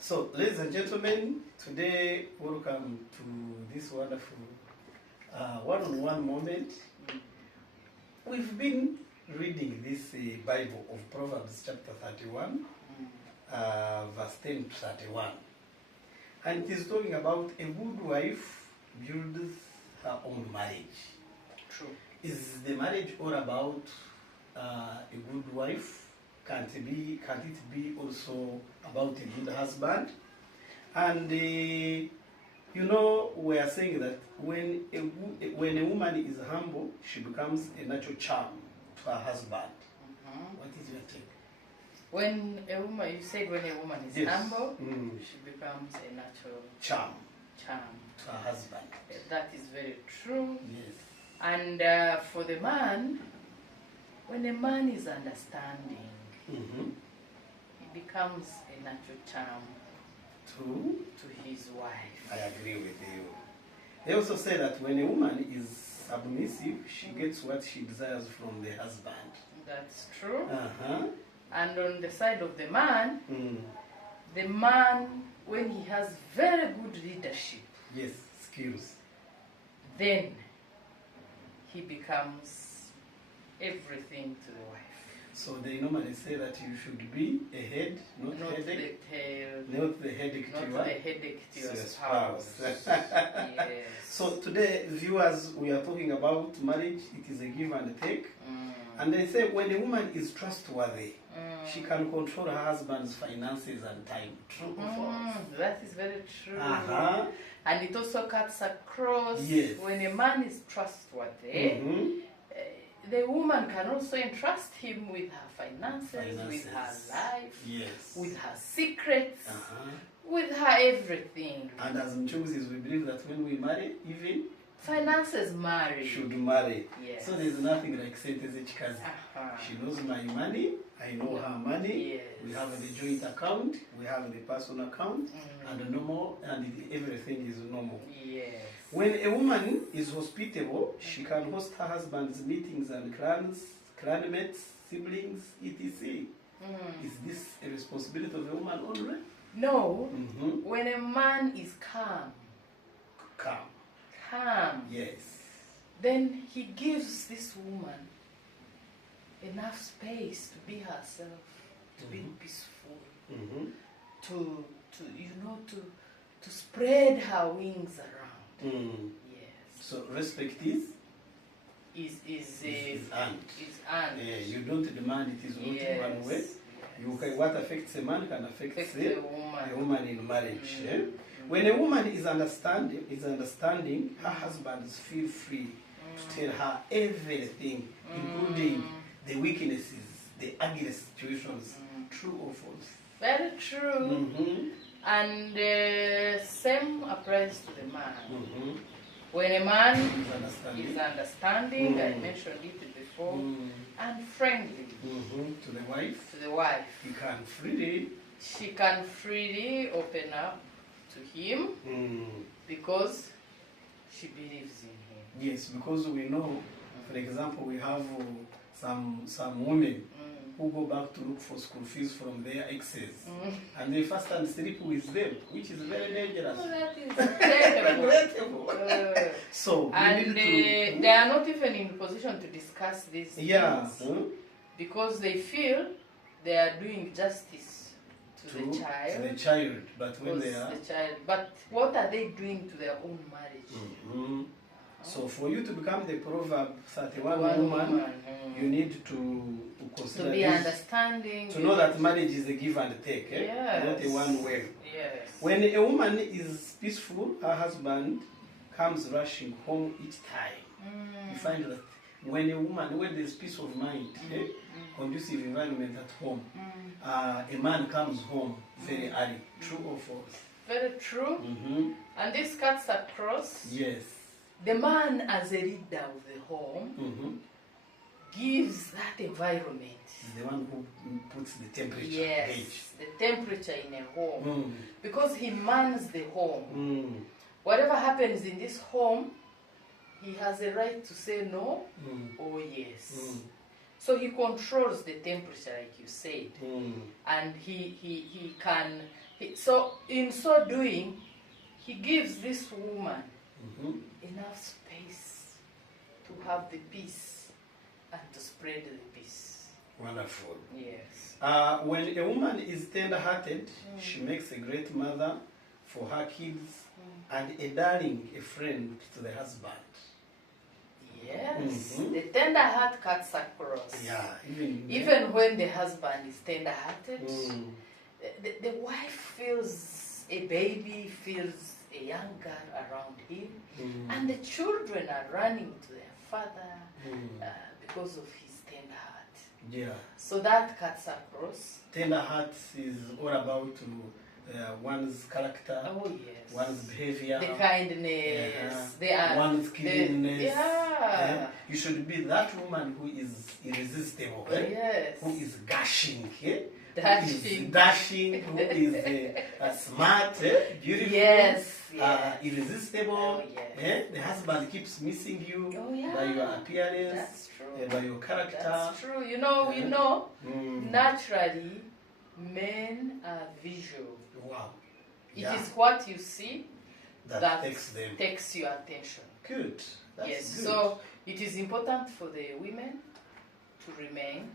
So, ladies and gentlemen, today welcome to this wonderful one-on-one moment. We've been reading this Bible of Proverbs chapter 31, verse 10 to 31. And it is talking about a good wife builds her own marriage. True. Is the marriage all about a good wife? Can't it be also about a good husband? And we are saying that when a woman is humble, she becomes a natural charm to her husband. What is your take? When a woman, you said when a woman is Yes. humble, she becomes a natural Charm charm. to her husband. That is very true. Yes. And for the man, when a man is understanding, he becomes a natural charm to his wife. I agree with you. They also say that when a woman is submissive, she gets what she desires from the husband. That's true. Uh-huh. And on the side of the man, when he has very good leadership, Yes, skills. then he becomes everything to the wife. So they normally say that you should be a head, not Not the headache. tail, Not the headache to not your the headache to your your spouse. spouse. Yes. So today, viewers, we are talking about marriage. It is a give and take. And they say when a woman is trustworthy, she can control her husband's finances and time. True or false? That is very true. Uh-huh. And it also cuts across. Yes. When a man is trustworthy, the woman can also entrust him with her finances, with her life, Yes. with her secrets, Uh-huh. with her everything. And as Mchunguzis, we believe that when we marry, even Finances marry. should marry. Yes. So there's nothing like Senteze Chikazi. She knows my money, I know her money. Yes. We have the joint account, we have the personal account, and the normal, and everything is normal. Yes. When a woman is hospitable, she can host her husband's meetings and clanmates, siblings, etc. Is this a responsibility of a woman only? No. When a man is calm, Yes. then he gives this woman enough space to be herself, to be peaceful, to spread her wings around. Yes. So respect is earned. earned. Yeah, you don't demand it is not Yes. one way. You can, what affects a man can affect Affect a woman in marriage. When a woman is understanding, her husband feel free to tell her everything, including the weaknesses, the ugly situations. True or false? Very true. And same applies to the man. When a man is understanding, I mentioned it before, and friendly to the wife, he can she can freely open up to him because she believes in him. Yes, because we know, for example, we have some women who go back to look for school fees from their exes, and they fast and sleep with them, which is very dangerous. Oh, that is terrible. So and they are not even in position to discuss this. Yes. Because they feel they are doing justice to the child. But when they are but what are they doing to their own marriage? So for you to become the Proverb 31 woman, you need to consider to be understanding, to know that marriage is a give and take, not a one way. Yes. When a woman is peaceful, her husband comes rushing home each time. You find that when there's peace of mind, conducive environment at home, a man comes home very early. True or false? Very true. And this cuts across. Yes. The man as a leader of the home gives that environment. He's the one who puts the temperature. Yes, the temperature in a home. Because he mans the home. Whatever happens in this home, he has a right to say no or yes. So he controls the temperature, like you said, and he can. So in so doing, he gives this woman enough space to have the peace and to spread the peace. Wonderful. Yes. When a woman is tender-hearted, she makes a great mother for her kids and a darling, a friend to the husband. Yes, the tender heart cuts across. Yeah, even when the husband is tender-hearted, the wife feels a baby, feels a young girl around him, and the children are running to their father because of his tender heart. Yeah. So that cuts across. Tender heart is all about one's character, one's behavior, the kindness, one's cleanliness. Yeah. You should be that woman who is irresistible, yes. who is gushing, dashing, who is smart, beautiful, irresistible. The husband keeps missing you by your appearance, that's true. by your character. That's true. You know, naturally, men are visual. Wow. It is what you see that takes your attention. Good. That's yes. good. So it is important for the women to remain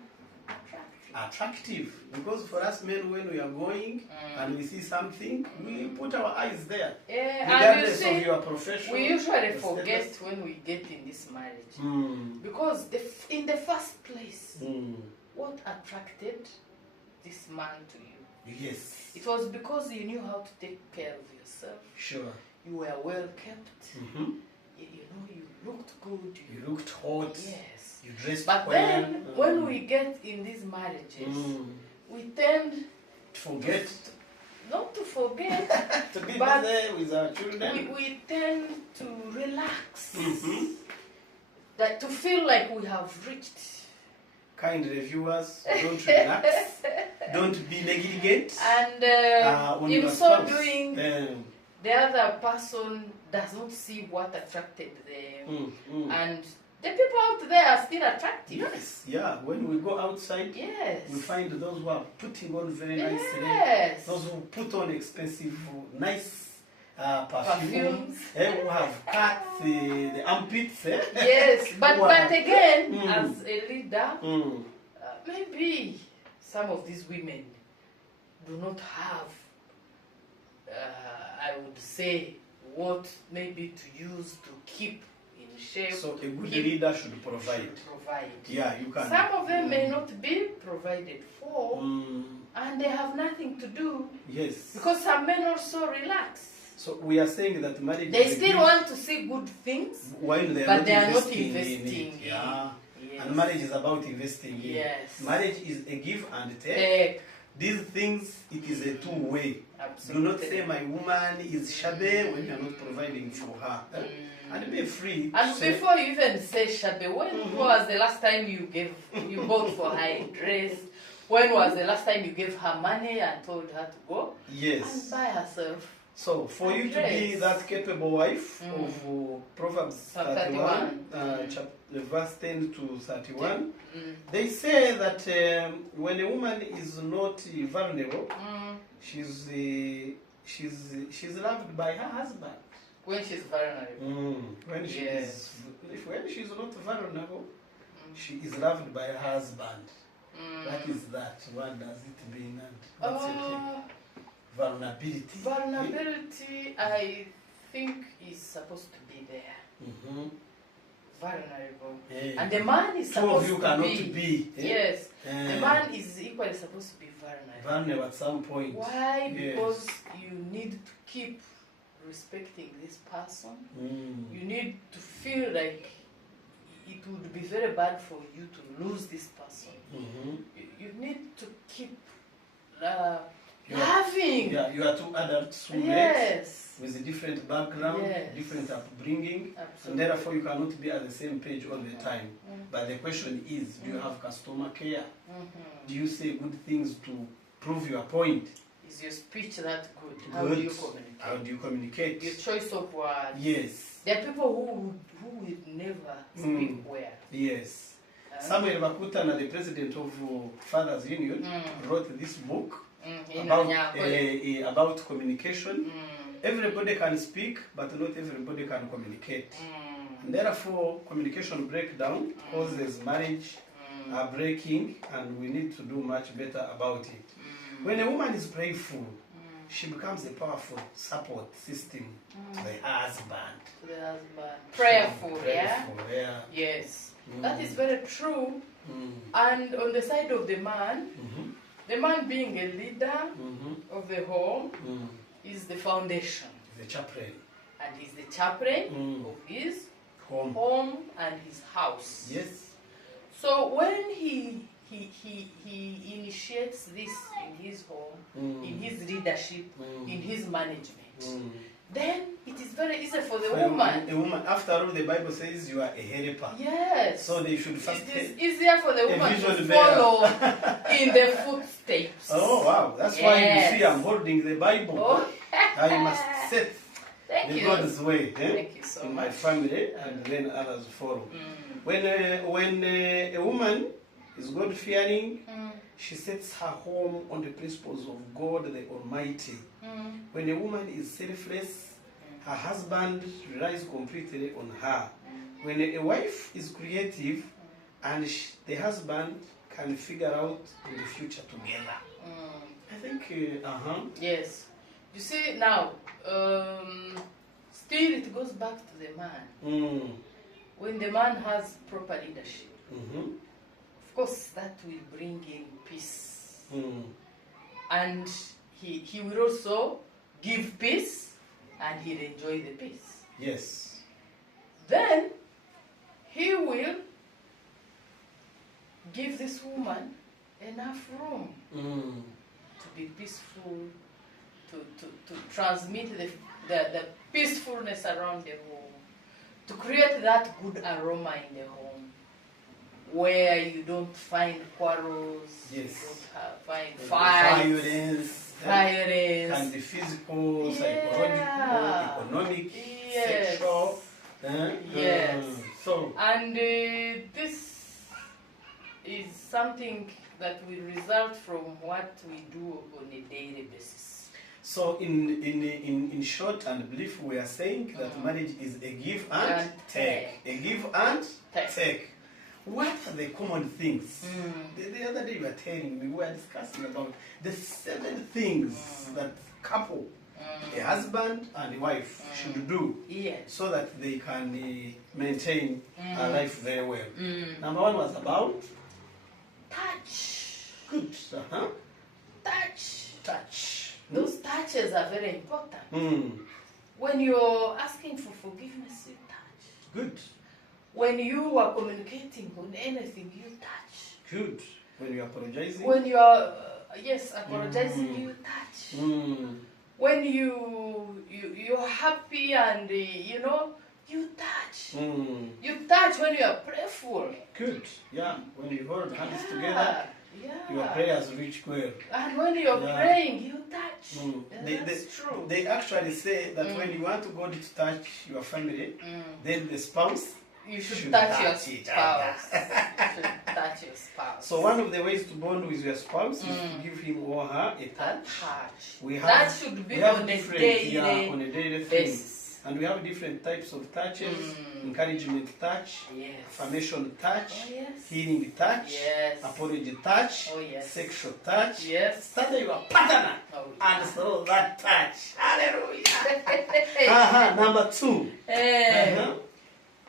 attractive, because for us men, when we are going and we see something, we put our eyes there. Regardless of your profession. We usually forget when we get in this marriage. Because in the first place, what attracted this man to you? Yes. It was because you knew how to take care of yourself. Sure. You were well kept. You looked good. You looked hot. Yes. You dressed well. But then, when we get in these marriages, we tend to forget. Not to forget. To be busy with our children. We tend to relax. That to feel like we have reached. Kind reviewers, don't relax. Don't be negligent. And in so doing, the other person does not see what attracted them. And the people out there are still attractive. Yes, yeah. When we go outside, we find those who are putting on very nicely. Those who put on expensive, nice perfumes. Who have cut the armpits. Yes, but again, as a leader, maybe some of these women do not have, I would say, what maybe to use to keep in shape. So a good leader should provide. Yeah, you can. Some of them may not be provided for, and they have nothing to do. Yes. Because some men also relax. So we are saying that marriage. They still want to see good things, while they but they are not investing investing in it. Yeah. Yes. And marriage is about investing. Yes. Marriage is a give and take. These things, it is a two-way. Do not say my woman is shabby when you are not providing for her. And be free. And before you even say shabby, when was the last time you bought for her a dress? When was the last time you gave her money and told her to go? Yes. And buy herself. So, for you to be that capable wife of Proverbs 31, verse 10 to 31, they say that when a woman is not vulnerable, she's loved by her husband. When she's vulnerable. When she's not vulnerable, she is loved by her husband. That is that. What does it mean? And that's okay. Vulnerability. Vulnerability, I think, is supposed to be there. Vulnerable. And the man is supposed to be. Two of you cannot be. Yes. The man is equally supposed to be vulnerable. Vulnerable at some point. Why? Because you need to keep respecting this person. You need to feel like it would be very bad for you to lose this person. You need to keep loving. Yeah, you are two adults who met with a different background, different upbringing, and therefore you cannot be at the same page all the time. But the question is, do you have customer care? Do you say good things to prove your point? Is your speech that good? How do you communicate? How do you communicate? Your choice of words. Yes. There are people who will never speak well. Yes. Samuel Bakutana, the president of Fathers Union, wrote this book about communication. Everybody can speak, but not everybody can communicate. And therefore, communication breakdown causes marriage breaking, and we need to do much better about it. When a woman is prayerful, she becomes a powerful support system to the husband. Prayerful, yeah? Yes. That is very true. And on the side of the man being a leader of the home is the foundation. The chaplain. And he's the chaplain of his home and his house. Yes. So when he initiates this in his home, in his leadership, in his management, then it is very easy for the woman. A woman, after all, the Bible says you are a helper. Yes. So they should first. It is easier for the woman to follow in the footsteps. Oh wow! That's why you see I'm holding the Bible. Oh. I must set Thank you. God's way Thank you so in much. my family, and then others follow. When a woman is God-fearing, she sets her home on the principles of God the Almighty. When a woman is selfless, her husband relies completely on her. When a wife is creative, and the husband can figure out the future together. I think, Yes. You see, now, still it goes back to the man. When the man has proper leadership, of course that will bring in peace. And he will also give peace, and he'll enjoy the peace. Yes. Then he will give this woman enough room to be peaceful, to transmit the peacefulness around the home, to create that good aroma in the home, where you don't find quarrels, Yes. you don't find fights, violence, can be physical, psychological, economic, sexual. Yes. So. And this is something that will result from what we do on a daily basis. So in short and brief, we are saying that marriage is a give and take. A give and take. What are the common things? The other day you were telling me, we were discussing about the 7 things that couple, a husband and a wife should do so that they can maintain a life very well. Number 1 was about touch. Good. Touch. Those touches are very important. When you're asking for forgiveness, you touch. Good. When you are communicating on anything, you touch. Good. When you are apologizing. When you are apologizing, you touch. When you're happy and you touch. You touch when you are prayerful. Good. Yeah. When you hold hands together, your prayers reach well. And when you're praying, you touch. That's true. They actually say that when you want God to touch your family, then the spouse. You should touch your spouse. You should touch your spouse. So one of the ways to bond with your spouse is to give him or her a touch. That should be on a daily basis. And we have different types of touches: encouragement touch, affirmation touch, healing touch, apology touch, sexual touch. Start your partner and throw that touch. Hallelujah. Number 2.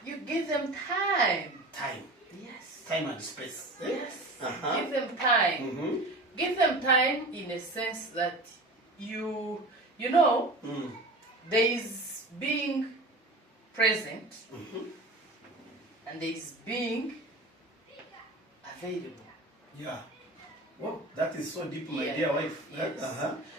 You give them time. Time. Yes. Time and space. Yes. Give them time. Give them time in a sense that there is being present and there is being available. Yeah. Well, that is so deep, my dear wife. Yes.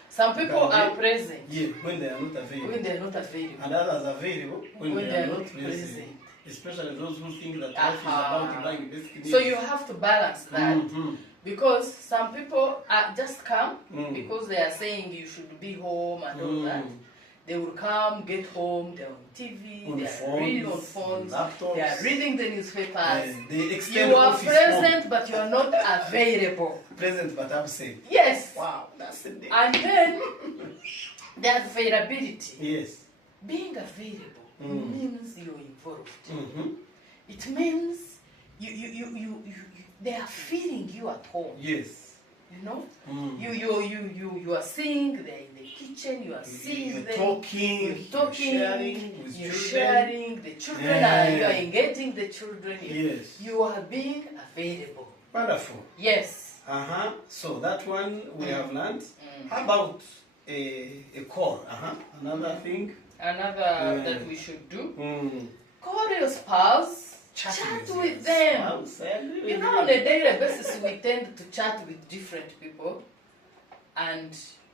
Some people are present. Yeah, when they are not available. When they are not available. And others are available when they are not present. Especially those who think that life is about buying basic needs. So you have to balance that. Because some people just come because they are saying you should be home and all that. They will come, get home, they're on TV, On they are phones, reading on phones, laptops. they are reading the newspapers. They extend You are office present, home. but you are not available. Present but absent. Yes. Wow, that's the day. And then the availability. Yes. Being available means you're involved. Mm-hmm. It means they are feeling you at home. Yes. You know, Mm. you are seeing they're in the kitchen. You are seeing You're them. talking. You're talking. You're sharing with You're children. sharing. The children Yeah. you are engaging the children. Yes. You are being available. Wonderful. Yes. Uh-huh. So that one we have learned. Mm. How about a call? Uh-huh. Another thing. Another that we should do. Mm. Call your spouse. Chat with them. Spouse, I agree with You know, on a daily basis, we tend to chat with different people, and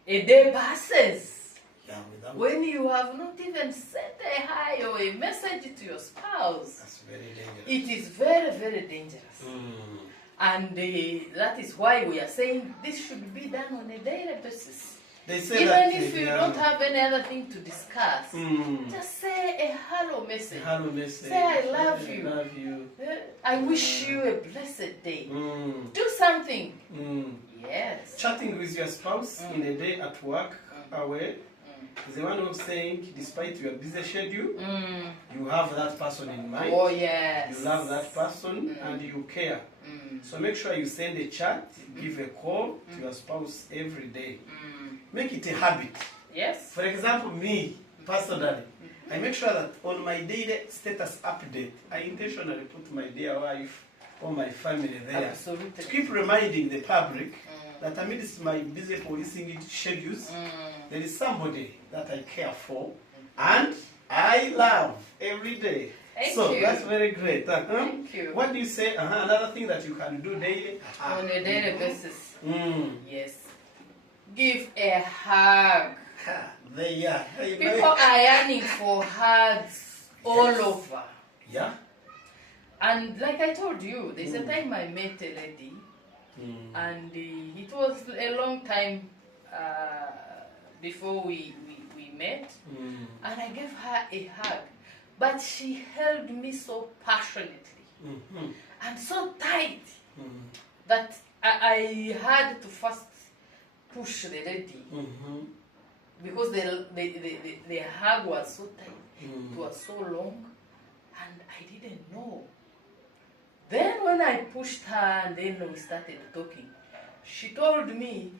a day passes Yeah, with them. when you have not even sent a hi or a message to your spouse. That's very dangerous. It is very, very dangerous. Mm. And that is why we are saying this should be done on a daily basis. They say Even that if you don't have any other thing to discuss, Mm. just say a hello message. Hello message. Say, "I love you." I love you. I wish you a blessed day. Mm. Do something. Mm. Yes. Chatting with your spouse in a day at work away is the one who's saying, despite your busy schedule, you have that person in mind. Oh, yes. You love that person and you care. So make sure you send a chat, give a call to your spouse every day. Make it a habit. Yes. For example, me, personally, I make sure that on my daily status update, I intentionally put my dear wife or my family there. Absolutely. To keep reminding the public that amidst my busy policing schedules, there is somebody that I care for and I love every day. Thank So you. that's very great. Thank you. What do you say? Another thing that you can do daily? On a daily basis. Mm. Yes. Give a hug. Ha, there, yeah. Hey, People are yearning for hugs all over. Yeah. And like I told you, there's a time I met a lady, and it was a long time before we met, and I gave her a hug. But she held me so passionately and so tight that I had to first push the lady because the hug was so tight, it was so long, and I didn't know. Then when I pushed her and then we started talking, she told me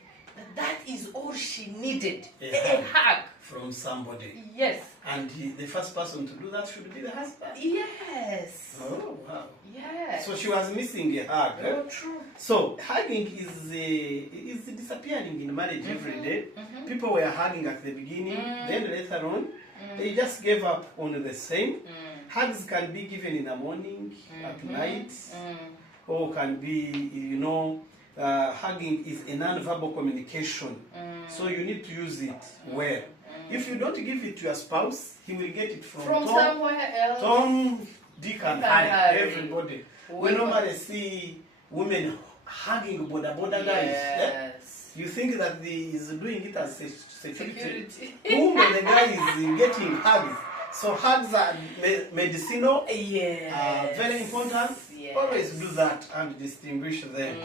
that is all she needed, a hug. From somebody. Yes. And the first person to do that should be the husband. Yes. Oh, wow. Yes. So she was missing a hug. Oh, true. So hugging is disappearing in marriage every day. People were hugging at the beginning, then later on, they just gave up on the same. Hugs can be given in the morning, at night, or can be, hugging is a non-verbal communication. So you need to use it well. If you don't give it to your spouse, he will get it from Tom, somewhere else. Tom, Dick and Harry, everybody. We Whoever. normally see women hugging boda guys. Yeah? Yes. You think that he is doing it as security. Security. Whom the guy is getting hugs. So hugs are medicinal, Yes. very important. Yes. Always do that and distinguish them.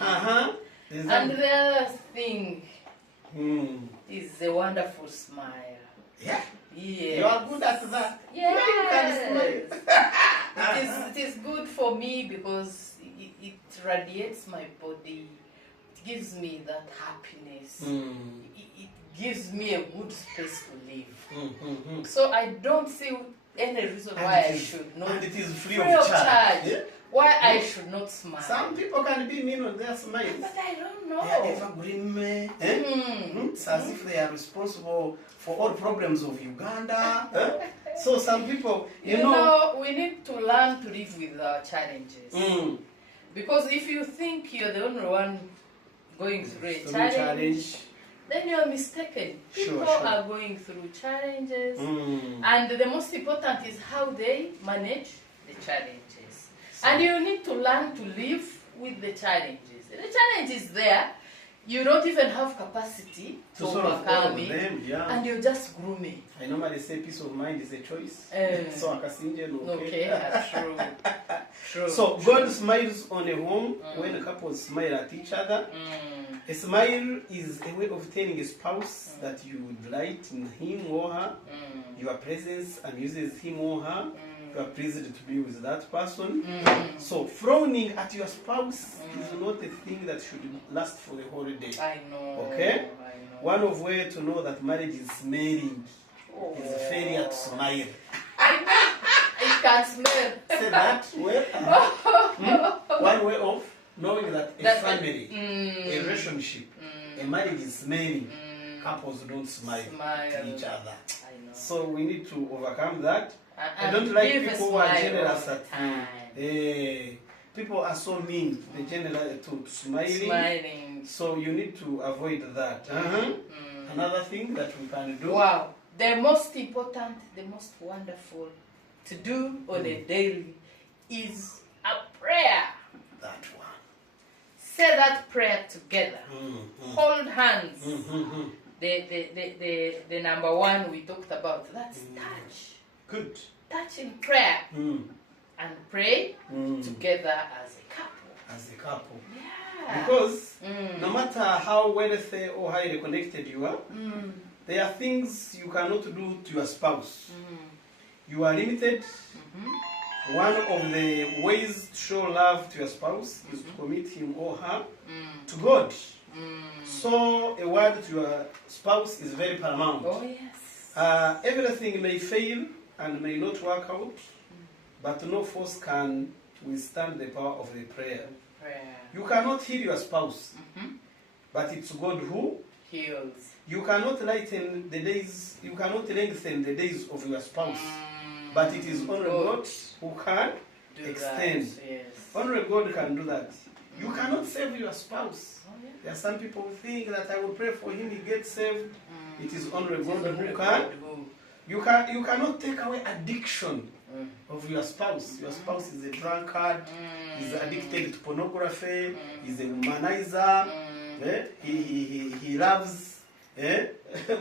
And the other thing is a wonderful smile. Yeah. Yes. You are good at that. Yes. Yeah, you can smile. It is good for me because it radiates my body. It gives me that happiness. It gives me a good space to live. So I don't see any reason why I should not. And it is free Free of of charge. charge. Yeah? Why I should not smile. Some people can be mean on their smiles. But I don't They are know. evergreen. It's as if they are responsible for all problems of Uganda. So some people, You know, we need to learn to live with our challenges. Because if you think you're the only one going through a challenge, then you're mistaken. People are going through challenges, and the most important is how they manage the challenges. And you need to learn to live with the challenges. The challenge is there. you don't even have capacity to sort of overcome all it, them, yeah. and you're just grooming. I normally say peace of mind is a choice. So akasinje no Okay, true. True. So God smiles on a home when couples smile at each other. A smile is a way of telling a spouse that you delight in him or her. Your presence amuses him or her. You are pleased to be with that person. So frowning at your spouse is not a thing that should last for the whole day. I know. Okay? I know. One of ways to know that marriage is smelling is failure to smile. I can smell. Say that way. One way of knowing that a family, a relationship, a marriage is smelling. Couples don't smile to each other. I know. So we need to overcome that. I And don't like give a people who are smile generous all at the time. people are so mean to the general to smiling. Smiling. So you need to avoid that. Another thing that we can do. Wow. The most important, the most wonderful to do on a daily is a prayer. That one. Say that prayer together. Hold hands. Mm-hmm. The number one we talked about, that's touch. Good. Touch in prayer. And pray together as a couple. As a couple. Yeah. Because no matter how wealthy or highly connected you are, there are things you cannot do to your spouse. You are limited. One of the ways to show love to your spouse is to commit him or her to God. So a word to your spouse is very paramount. Oh, yes. Everything may fail and may not work out, but no force can withstand the power of the prayer. You cannot heal your spouse, but it's God who heals. You cannot lighten the days, you cannot lengthen the days of your spouse, but it is only God who can extend. That, yes. Only God can do that. You cannot save your spouse. There are some people who think that I will pray for him, he gets saved. It is only God who can. You cannot take away addiction of your spouse. Your spouse is a drunkard, is addicted to pornography, is a womanizer, he loves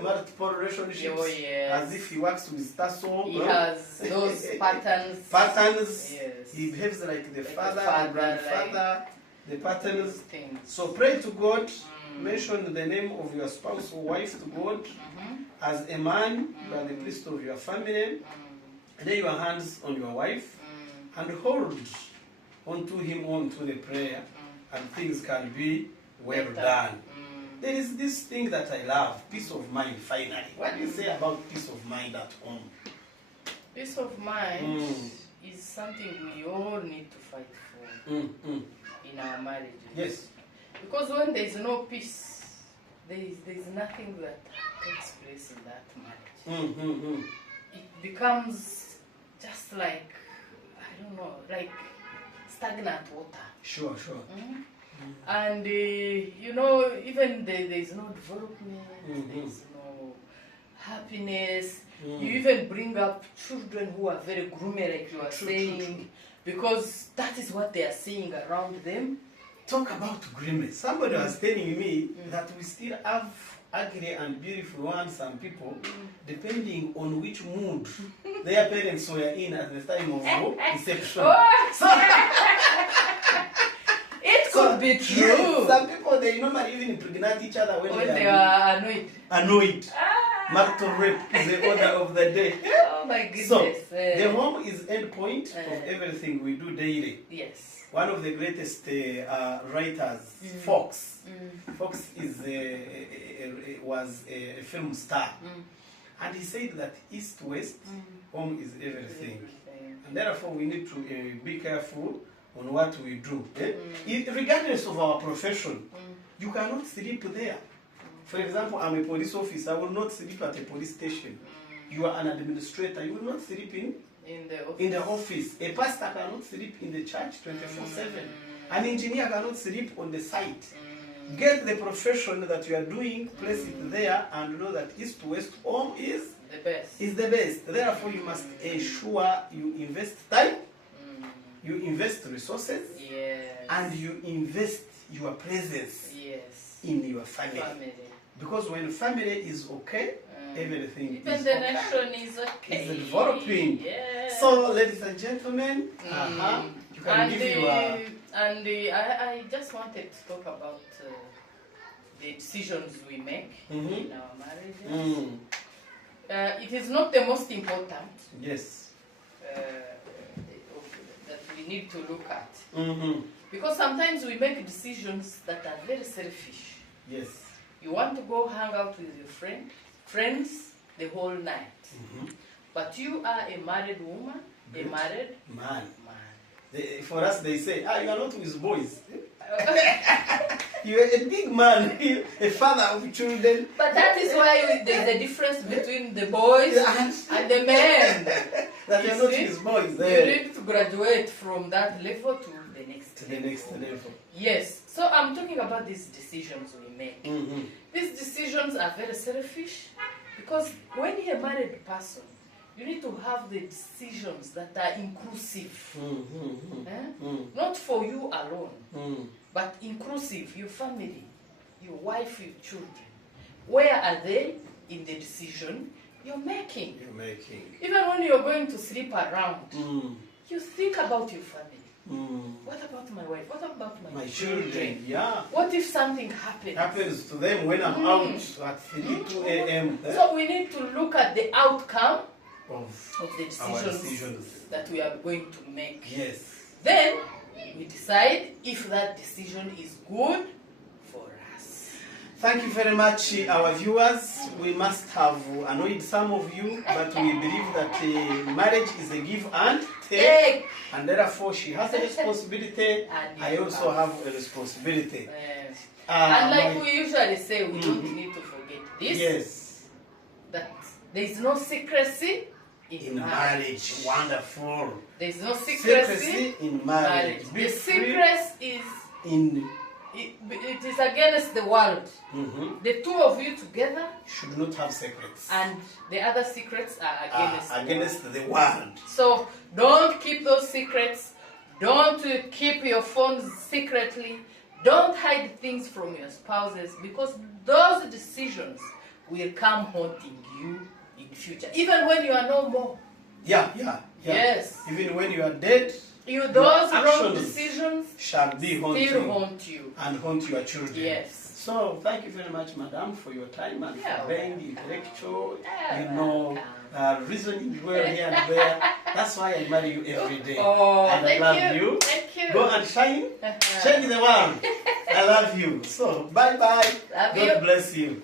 multiple relationships as if he works with Tasso. He has those patterns. Yes. He behaves like the father, the grandfather, the patterns. Things. So pray to God, mention the name of your spouse or wife to God. As a man, you are the priest of your family. Lay your hands on your wife and hold onto him, onto the prayer, and things can be well done. There is this thing that I love, peace of mind, finally. What do you say about peace of mind at home? Peace of mind is something we all need to fight for in our marriages. Yes. Because when there is no peace, there is nothing that takes place in that marriage. It becomes just like, I don't know, like stagnant water. Sure. And you know, even there is no development, there is no happiness. You even bring up children who are very gloomy, like you are saying, because that is what they are seeing around them. Talk about grimace. Somebody was telling me that we still have ugly and beautiful ones and people, depending on which mood their parents were in at the time of reception. It could be true. Yes, some people, they normally even impregnate each other when they are annoyed. Marital rape is the order of the day. Oh my goodness. So, the home is end point of everything we do daily. Yes. One of the greatest writers, Fox. Fox was a film star. And he said that east-west, home is everything. And therefore we need to be careful on what we do. Regardless of our profession, you cannot sleep there. For example, I'm a police officer, I will not sleep at a police station. You are an administrator, you will not sleep in the office. A pastor cannot sleep in the church 24/7. An engineer cannot sleep on the site. Get the profession that you are doing, place it there, and know that east-west home is the best. Therefore, you must ensure you invest time, you invest resources, and you invest your presence. Yes. in your family. Because when family is okay, everything even is the okay. nation is okay. It's developing. Yes. So, ladies and gentlemen, you can give your... I just wanted to talk about the decisions we make in our marriages. It is not the most important. Yes. That we need to look at. Because sometimes we make decisions that are very selfish. Yes. You want to go hang out with your friends the whole night. But you are a married woman, a married man. For us, they say, you are not with boys. You are a big man, a father of children. But that is why there is a difference between the boys and the men. That you are not with boys. You need to graduate from that level to the next level. Yes. So I'm talking about these decisions we make. These decisions are very selfish because when you're a married person, you need to have the decisions that are inclusive. Not for you alone, but inclusive, your family, your wife, your children. Where are they in the decision you're making? Even when you're going to sleep around, you think about your family. What about my wife? What about my children? Yeah. What if something happens to them when I'm out at 3, 2 a.m.? So we need to look at the outcome of the decisions that we are going to make. Yes. Then we decide if that decision is good for us. Thank you very much, our viewers. We must have annoyed some of you, but we believe that marriage is a give and take, and therefore she has a responsibility. I also have a responsibility. And like we usually say, we don't need to forget this. Yes. That there is no secrecy in marriage. Wonderful. There is no secrecy in marriage. The secret is it is against the world. The two of you together should not have secrets. And the other secrets are against the world. So don't keep those secrets. Don't keep your phones secretly. Don't hide things from your spouses, because those decisions will come haunting you in future. Even when you are no more. Yeah. Yes. Even when you are dead, those wrong decisions shall be still haunt you. And haunt your children. Yes. So thank you very much, madam, for your time and for being intellectual, reasoning well here and there. That's why I marry you every day. And I love you. Thank you. Go and shine. Change the world. I love you. So bye-bye. God bless you.